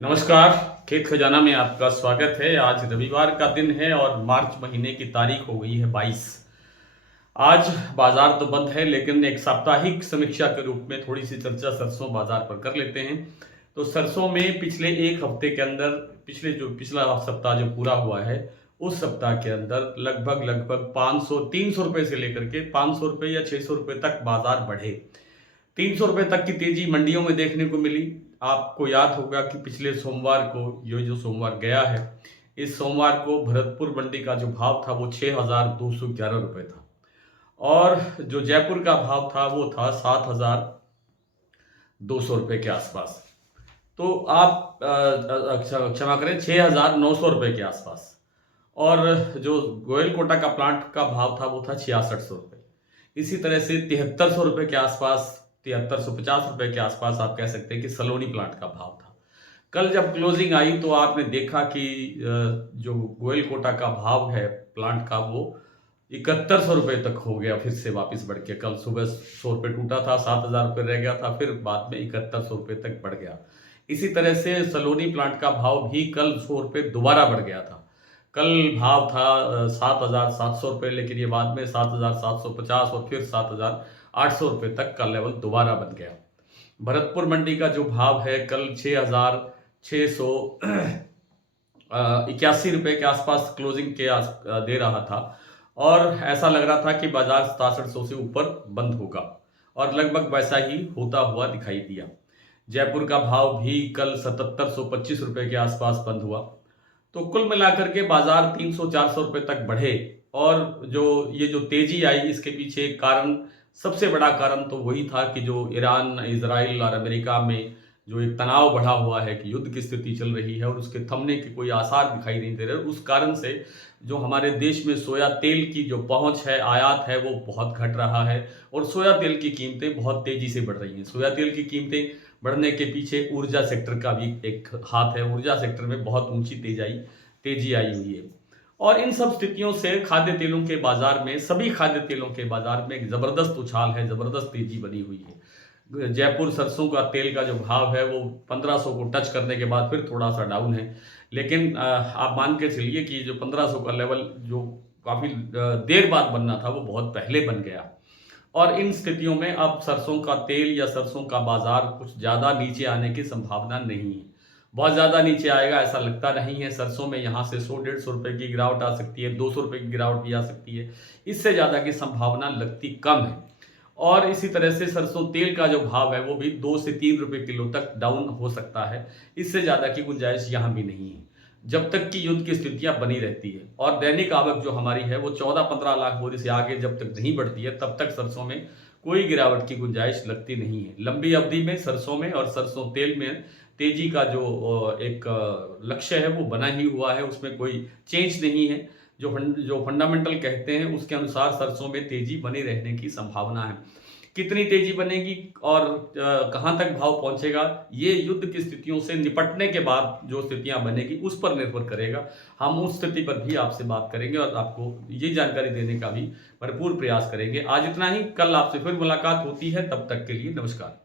नमस्कार। खेत खजाना में आपका स्वागत है। आज रविवार का दिन है और मार्च महीने की तारीख हो गई है 22। आज बाजार तो बंद है, लेकिन एक साप्ताहिक समीक्षा के रूप में थोड़ी सी चर्चा सरसों बाजार पर कर लेते हैं। तो सरसों में पिछले एक हफ्ते के अंदर, पिछला सप्ताह जो पूरा हुआ है, उस सप्ताह के अंदर लगभग 500 300 रुपए से लेकर के 500 रुपए या 600 रुपए तक बाजार बढ़े। 300 रुपए तक की तेजी मंडियों में देखने को मिली। आपको याद होगा कि पिछले सोमवार को, ये जो सोमवार गया है, इस सोमवार को भरतपुर मंडी का जो भाव था वो 6,211 रुपए था और जो जयपुर का भाव था वो था 7,200 रुपए के आसपास। तो आप क्षमा करें, 6,900 रुपए के आसपास। और जो गोयल कोटा का प्लांट का भाव था वो था 6600 रुपए। इसी तरह से 7300 रुपए के आसपास, 7350 रुपए के आसपास आप कह सकते हैं कि सलोनी प्लांट का भाव था। कल जब क्लोजिंग आई तो आपने देखा कि जो गोयल कोटा का भाव है प्लांट का, वो 7100 रुपए तक हो गया, फिर से वापस बढ़ के। कल सुबह 100 रुपए टूटा था, 7000 रुपए रह गया था, फिर बाद में 7100 रुपए तक बढ़ गया। इसी तरह से सलोनी प्लांट का भाव भी कल 100 रुपए दोबारा बढ़ गया था। कल भाव था 7,700 रुपए, लेकिन ये बाद में 7,750 और फिर 7,800 रुपए तक का लेवल दोबारा बन गया। भरतपुर मंडी का जो भाव है कल 6,600 81 रुपए के आसपास क्लोजिंग दे रहा था और ऐसा लग रहा था कि बाजार 6700 से ऊपर बंद होगा और लगभग वैसा ही होता हुआ दिखाई दिया। जयपुर का भाव भी कल 7725 रुपए के आसपास बंद हुआ। तो कुल मिलाकर के बाजार 300-400 रुपए तक बढ़े और ये जो तेजी आई, इसके पीछे एक कारण, सबसे बड़ा कारण तो वही था कि जो ईरान, इजराइल और अमेरिका में जो एक तनाव बढ़ा हुआ है कि युद्ध की स्थिति चल रही है और उसके थमने के कोई आसार दिखाई नहीं दे रहे, उस कारण से जो हमारे देश में सोया तेल की जो पहुंच है, आयात है, वो बहुत घट रहा है और सोया तेल की कीमतें बहुत तेजी से बढ़ रही हैं। सोया तेल की कीमतें बढ़ने के पीछे ऊर्जा सेक्टर का भी एक हाथ है। ऊर्जा सेक्टर में बहुत ऊंची तेजी आई हुई है और इन सब स्थितियों से खाद्य तेलों के बाजार में, सभी खाद्य तेलों के बाजार में एक जबरदस्त उछाल है, जबरदस्त तेजी बनी हुई है। जयपुर सरसों का तेल का जो भाव है वो 1500 को टच करने के बाद फिर थोड़ा सा डाउन है, लेकिन आप मान के चलिए कि जो 1500 का लेवल जो काफी देर बाद बनना था वो बहुत पहले बन गया। और इन स्थितियों में अब सरसों का तेल या सरसों का बाजार कुछ ज़्यादा नीचे आने की संभावना नहीं है। बहुत ज़्यादा नीचे आएगा ऐसा लगता नहीं है। सरसों में यहाँ से 100-150 रुपए की गिरावट आ सकती है, 200 रुपए की गिरावट भी आ सकती है। इससे ज़्यादा की संभावना लगती कम है। और इसी तरह से सरसों तेल का जो भाव है वो भी 2 से 3 रुपए किलो तक डाउन हो सकता है। इससे ज़्यादा की गुंजाइश यहाँ भी नहीं है, जब तक कि युद्ध की स्थितियां बनी रहती है। और दैनिक आवक जो हमारी है वो 14-15 लाख बोरी से आगे जब तक नहीं बढ़ती है, तब तक सरसों में कोई गिरावट की गुंजाइश लगती नहीं है। लंबी अवधि में सरसों में और सरसों तेल में तेजी का जो एक लक्ष्य है वो बना ही हुआ है, उसमें कोई चेंज नहीं है। जो फंडामेंटल कहते हैं उसके अनुसार सरसों में तेजी बनी रहने की संभावना है। कितनी तेजी बनेगी और कहाँ तक भाव पहुंचेगा, ये युद्ध की स्थितियों से निपटने के बाद जो स्थितियां बनेगी उस पर निर्भर करेगा। हम उस स्थिति पर भी आपसे बात करेंगे और आपको ये जानकारी देने का भी भरपूर प्रयास करेंगे। आज इतना ही, कल आपसे फिर मुलाकात होती है, तब तक के लिए नमस्कार।